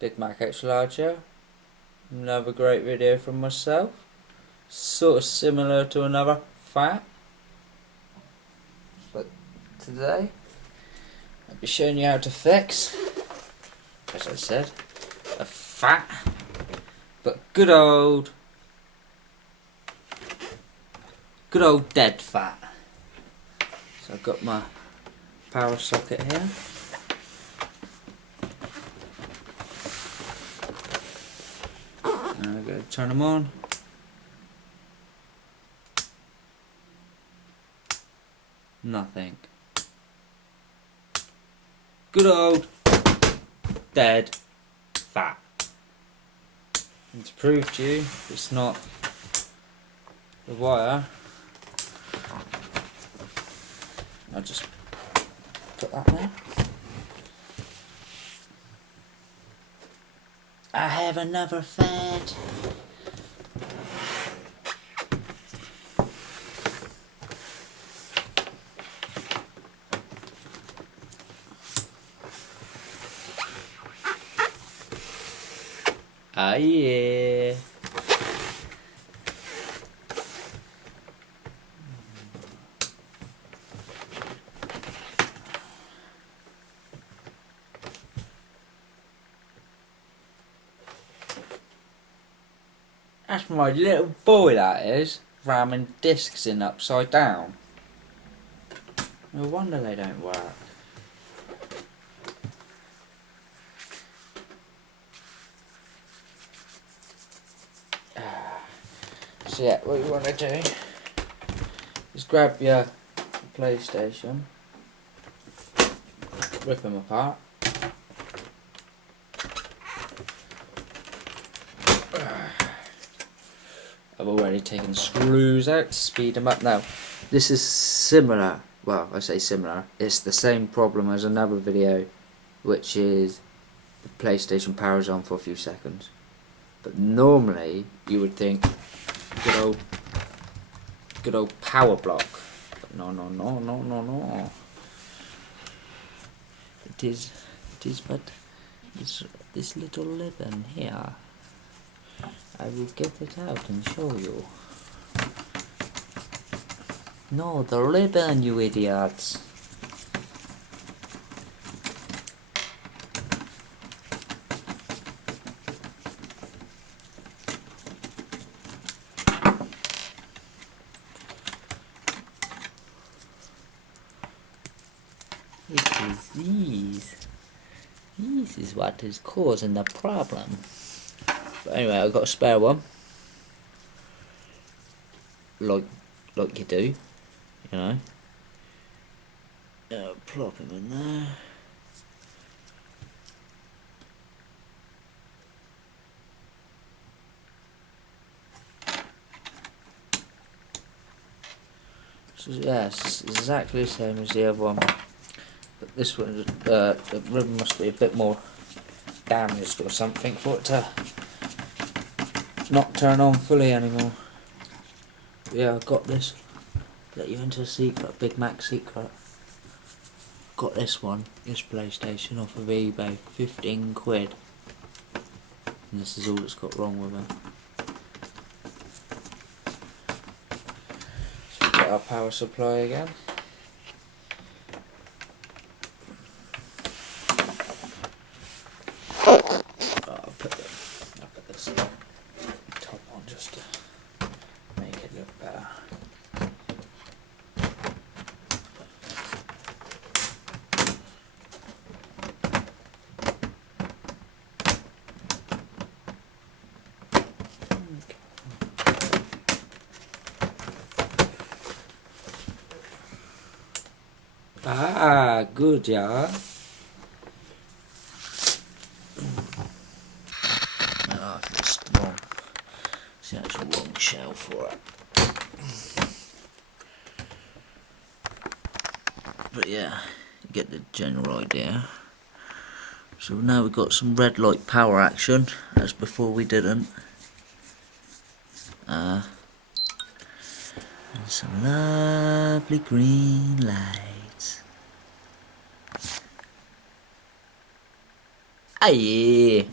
BIGmac extra large here. Another great video from myself. Sort of similar to another fat. But today I'll be showing you how to fix, as I said, a fat but good old dead fat. So I've got my power socket here. I'm going to turn them on. Nothing. Good old dead fat. And to prove to you it's not the wire, I'll just put that there. I have another fat. Ah yeah. That's my little boy, that is, ramming discs in upside down. No wonder they don't work. So yeah, what you want to do is grab your PlayStation, rip them apart. I've already taken screws out to speed them up. Now, this is similar, well, I say similar, it's the same problem as another video, which is the PlayStation powers on for a few seconds. But normally, you would think, good old power block. But no. It is but this little ribbon here. I will get it out and show you. No, the ribbon, you idiots. It is these. This is what is causing the problem. But anyway, I've got a spare one, like you do, you know. Plop him in there. So yeah, it's exactly the same as the other one, but this one, the ribbon must be a bit more damaged or something for it to not turn on fully anymore. Yeah, I've got this. Let you into a secret, BIGmac secret. Got this one, this PlayStation off of eBay, 15 quid. And this is all that's got wrong with it. So we've got our power supply again. I'll put this top on just to make it look better. Ah, good, yeah. Oh, it's wrong. It's the actual wrong shell for it. But yeah, you get the general idea. So now we've got some red light power action, as before we didn't. And some lovely green lights. Ah yeah.